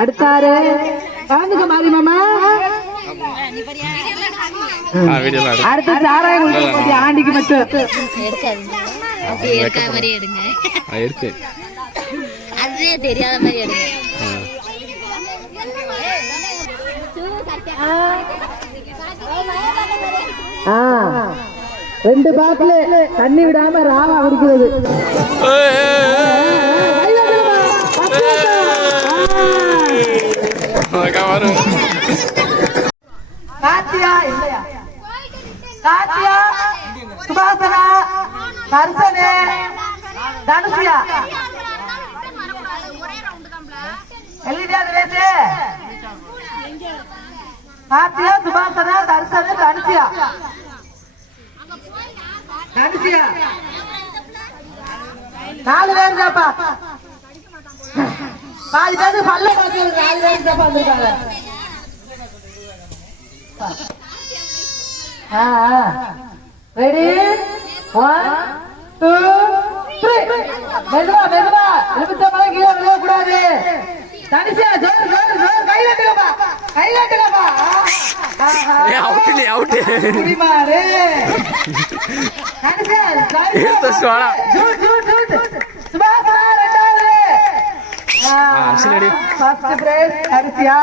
அடுத்தாரு கலந்துக்க மாறி மாமா. அடுத்து சாராய குடிக்க ஆண்டிக்கு மட்டும் அதே தெரியாத மாதிரி எடுங்க. ரெண்டு பாட்டில் தண்ணி விடாம ராவா குடிக்கிறது. காத்தியா இல்லையா? காத்தியா, சுபாசனா, தர்சனே, தனுஷியா எல்லியா தினேஷ். காத்தியா, சுபாசனா, தர்சனே, தனுஷியா. தனுஷியா 4 பேர் தாப்பா. பாதி பேர் பல்ல காசு 4 பேர் தாப்பா வந்திருக்காங்க. ரெடி 1 2 3. மெதுவா மெதுவா எலுமிச்சை மலை கீழே விழக்கூடாது. தனிசியா ஜோர் ஜோர் ஜோர் கை காட்டுங்கப்பா, கை காட்டுங்கப்பா. அவுட் இல்ல அவுட் குடிமாரே. தனிசியா ஏதோ சோடா ஜூட் ஜூட் ஜூட். சுபாசனா ரெண்டாவது. First prize தனிசியா.